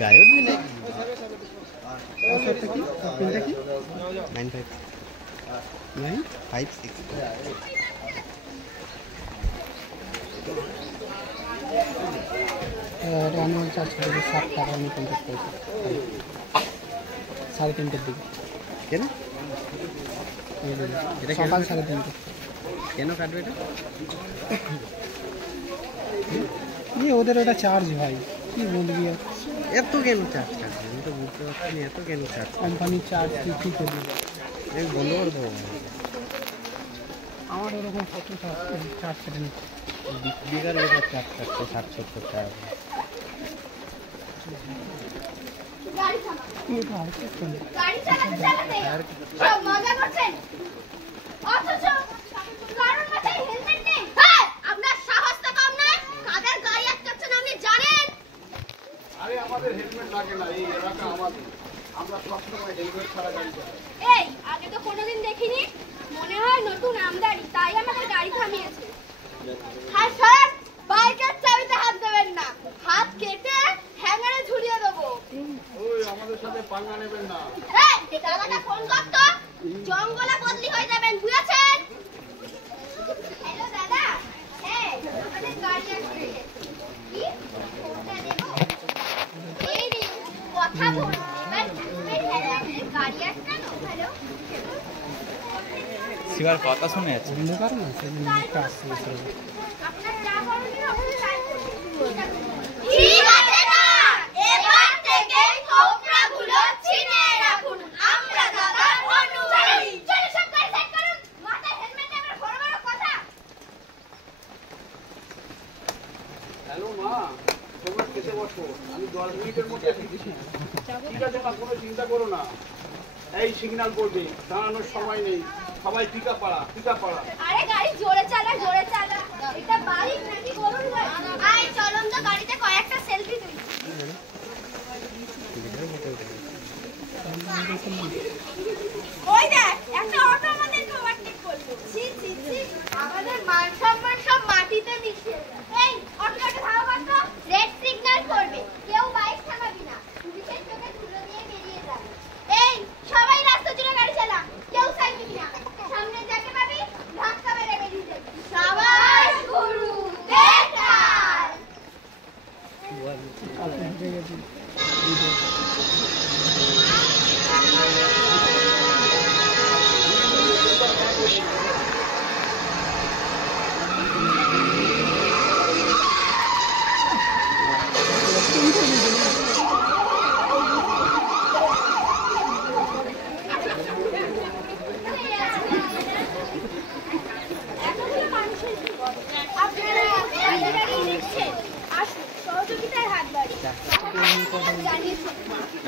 गायब भी नहीं 956 রানিং চার্জ করে 7 টাকা আমি কন্ট্যাক্ট করেছি 3:30টার দিকে কেন এটা সকাল 3:30 কেন কাটবে এটা ওদের ওটা চার্জ ভাই কি বলবি এত কেন চার্জ কাটবে আমি তো বুঝতে পারছি না এত কেন চার্জ কোম্পানির চার্জ কি করবি আমি বন্ধ করে দেবো আমার ওরকম কত চার্জ কেটে নিচ্ছে বিঘার চার্জ কাটছে 60-70 টাকা মজা করছেন অথচ কারণ মাথায় হেলমেট নেই আপনার সাহস তো কম নয় কাদের গাড়ি আটকাচ্ছেন আপনি জানেন আরে আমাদের হেলমেট লাগে না এই এলাকা আমাদের আমরা সবসময় হেলমেট ছাড়া গাড়ি চালাই এই আগে তো কোনোদিন দেখিনি মনে হয় নতুন আমদানি তাই আমাদের গাড়ি থামিয়েছে হ্যাঁ স্যার বাইকের চাবিতে হাত দেবেন না হাত কেটে হ্যাঙ্গারে ঝুলিয়ে দেবো ওই আমাদের সাথে পাঙ্গা নেবেন না এই দাদাটা ফোন করতো জঙ্গলে বদলি হয়ে যাবেন বুঝেছেন হ্যালো দাদা হ্যাঁ আমাদের গাড়ি আসছে কি ফোনটা দেবো এই রে কথা বলুন আমাদের গাড়ি আসছে না হ্যালো শিবার কথা শুনে আছে অন্ধকার না সেদিন একটা আসছে আপনার যা করণীয় আপনি তাই করুন ঠিক আছে না এবার থেকে কোপড়াগুলো চিনে রাখুন আমরা দাদা অনুযায়ী চলে সব গাড়ি সাইড করুন মাথায় হেলমেট নেবার বড় বড় কথা হ্যালো মা তোমরা খেতে বসো আমি 10 মিনিটের মধ্যে ফিরছি ঠিক আছে মা কোনো চিন্তা করো না এই সিগন্যাল করবে দাঁড়ানোর সময় নেই সবাই পিকা পাড়া আরে গাড়ি জোরে চালা এটা বাইক নাকি বলুন আই চলুন তো গাড়িতে কয়েকটা সেলফি তুলি ওই দেখ একটা অটো আমাদেরকে ওভারটেক করলো ছি আমাদের মান সম্মান সব মাটিতে মিশিয়ে এই অটোটাকে থামাবো তো রেড সিগন্যাল করবে কেউ বাইক থামাবি না পুলিশের চোখে ধুলো দিয়ে বেরিয়ে যাবে এই সবাই রাস্তা জুড়ে গাড়ি চালা কেউ সাইড দিবি না সামনে যাকে পাবি ধাক্কা মেরে বেরিয়ে যাবি সাবাস গুরু বেটার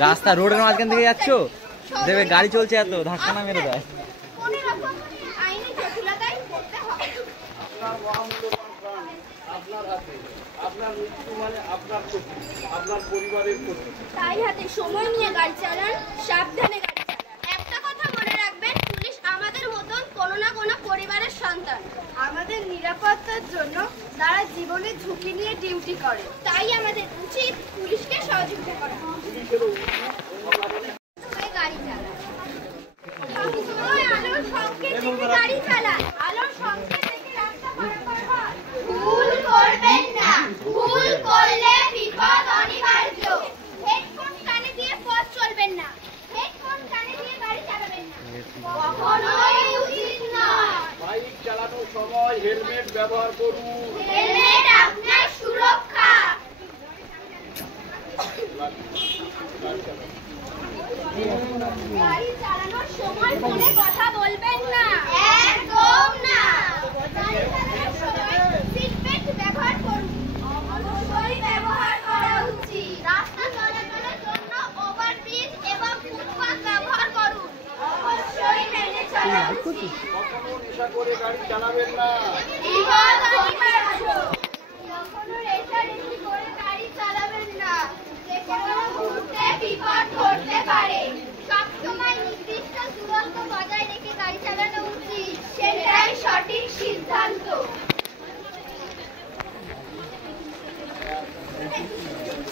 রাস্তা রোডের মাঝখান থেকে যাচ্ছ দেবে গাড়ি চলছে এত ধাক্কা না মেরে দেয় আপনার হাতে আপনার মৃত্যু মানে আপনার ক্ষতি আপনার পরিবারের ক্ষতি তাই হাতে সময় নিয়ে গাড়ি চালান সাবধানে গাড়ি চালান একটা কথা মনে রাখবেন পুলিশ আমাদের মতন কোনো না কোনো পরিবারের সন্তান আমাদের নিরাপত্তার জন্য তারা জীবনের ঝুঁকি নিয়ে ডিউটি করে তাই আমাদের উচিত পুলিশকে সহযোগিতা করা গাড়ি চালান আলোর সংকেত দেখে গাড়ি চালান আলোর সংকেত দেখে রাস্তা পারাপার হয় ভুল করবেন না ভুল করলে বিপদ অনিবার্য হেডফোন কানে দিয়ে পথ চলবেন না হেডফোন কানে দিয়ে গাড়ি চালাবেন না কখনোই উচিত নয় বাইক চালানোর সময় হেলমেট ব্যবহার করুন হেলমেট আপনার সুরক্ষা গাড়ি চালানোর সময় ফোনে কথা বলবেন না একদম না গাড়ি চালানোর সময় সিট বেল্ট ব্যবহার করুন অবশ্যই ব্যবহার করা উচিত রাস্তা চলাচলের জন্য ওভারব্রিজ এবং ফুটপাত ব্যবহার করুন অবশ্যই মেনে চলা উচিত কখনো নেশা করে গাড়ি চালাবেন না বিপদ অনিবার্য কখনো রেষারেষি করে গাড়ি চালাবেন না দেখে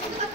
কথা